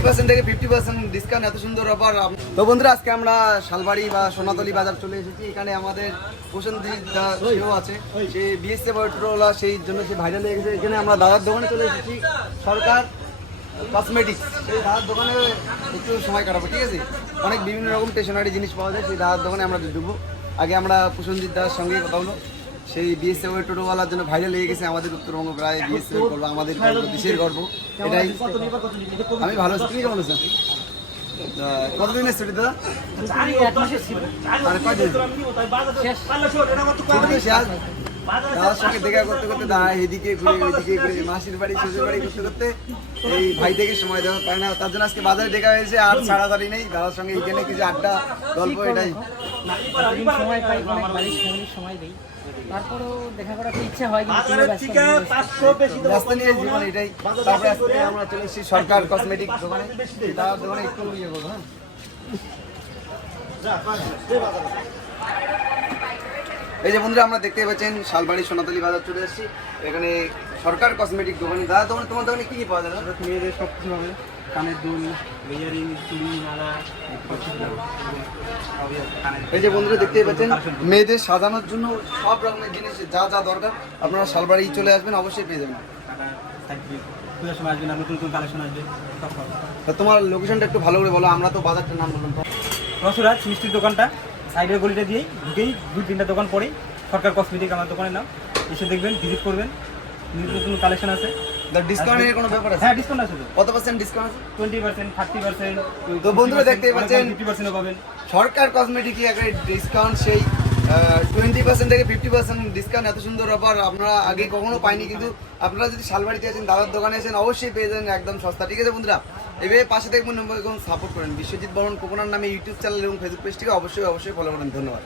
20% থেকে 50% ডিসকাউন্ট, এত সুন্দর অফার। তো বন্ধুরা, আজকে আমরা শালবাড়ি বা সোনাতলি বাজার চলে এসেছি। এখানে আমাদের প্রসেনজিৎ দা সেও আছে, সেই বিএসএফ অটোওয়ালা, সেই জন্য সে ভাইরাল হয়ে গেছে। এখানে আমরা দাদার দোকানে চলে এসেছি, সরকার কসমেটিক্স। সেই দাদার দোকানে একটু সময় কাটাবো, ঠিক আছে? অনেক বিভিন্ন রকম স্টেশনারি জিনিস পাওয়া যায়, সেই দাদার দোকানে আমরা ঢুকবো। আগে আমরা প্রসেনজিৎ দার সঙ্গে কথা হলো, সেই বিএসএফ টোটোওয়ালার জন্য ভাইরাল হয়ে গেছে আমাদের উত্তরবঙ্গ, প্রায় বিএসএফ গর্ব, আমাদের গর্ব, দেশের গর্ব এটাই। আমি ভালো আছি, তুমি কেমন আছো? কতদিন এসছো দাদা? দাদার সঙ্গে দেখা করতে করতে দাঁড়ায়, এদিকে ঘুরে ওইদিকে ঘুরে, মাসির বাড়ি শ্বশুর বাড়ি করতে করতে এই ভাই থেকে সময় দেওয়া পায় না, তার জন্য আজকে বাজারে দেখা হয়েছে। আর ছাড়াছাড়ি নেই, দাদার সঙ্গে এখানে কিছু আড্ডা গল্প, এটাই। সময় পাই, সময় দেই, তারপরেও দেখা করার ইচ্ছা হয়, ব্যস্ত নিয়ে জীবন এটাই। তারপরে আজকে আমরা চলে এসেছি সরকার কসমেটিক দোকানে, দাদার দোকানে একটু ইয়ে করবো। হ্যাঁ, এই যে বন্ধুরা, আমরা দেখতে পাচ্ছেন শালবাড়ি সোনাতলি বাজার চলে এসেছি। এখানে সরকার কসমেটিক দোকানে। দাদা দোকানে, তোমার দোকানে কি কি পাওয়া যায়? মেয়েদের সব কিছু হবে, কানের দুল, ইয়ারিং, চুড়ি, মালা। এই যে বন্ধুরা দেখতে পাচ্ছেন, মেয়েদের সাজানোর জন্য সব রকমের জিনিস, যা যা দরকার আপনারা শালবাড়ি চলে আসবেন, অবশ্যই পেয়ে যাবেন। পুজোর সময় আসবেন, নতুন নতুন কালেকশন আসবে, সব পাবেন। তা তোমার লোকেশনটা একটু ভালো করে বলো, আমরা তো বাজারটার নাম বললাম। রসুরাজ মিষ্টির দোকানটা সাইডের গলিটা দিয়েই ঢুকেই 2-3টা দোকান পরেই সরকার কসমেটিক আমার দোকানের নাম। এসে দেখবেন, ভিজিট করবেন, নতুন নতুন কালেকশন আছে। ডিসকাউন্টের কোনো ব্যাপার আছে? হ্যাঁ, ডিসকাউন্ট আছে। কত পার্সেন্ট ডিসকাউন্ট আছে? 20%, 30%। তো বন্ধুরা দেখতেই পাচ্ছেন, 50% পাবেন। সরকার কসমেটিকই একটা ডিসকাউন্ট, সেই 20% থেকে 50% ডিসকাউন্ট, এত সুন্দর অফার আপনারা আগে কখনো পাইনি। কিন্তু আপনারা যদি শালবাড়িতে আছেন, দাদার দোকানে আছেন, অবশ্যই পেয়ে যাবেন একদম সস্তা, ঠিক আছে বন্ধুরা? এভাবে পাশে দেখবেন এবং সাপোর্ট করেন। বিশ্বজিৎ বর্মন কোকোনার নামে ইউটিউব চ্যানেল এবং ফেসবুক পেজটিকে অবশ্যই ফলো করেন। ধন্যবাদ।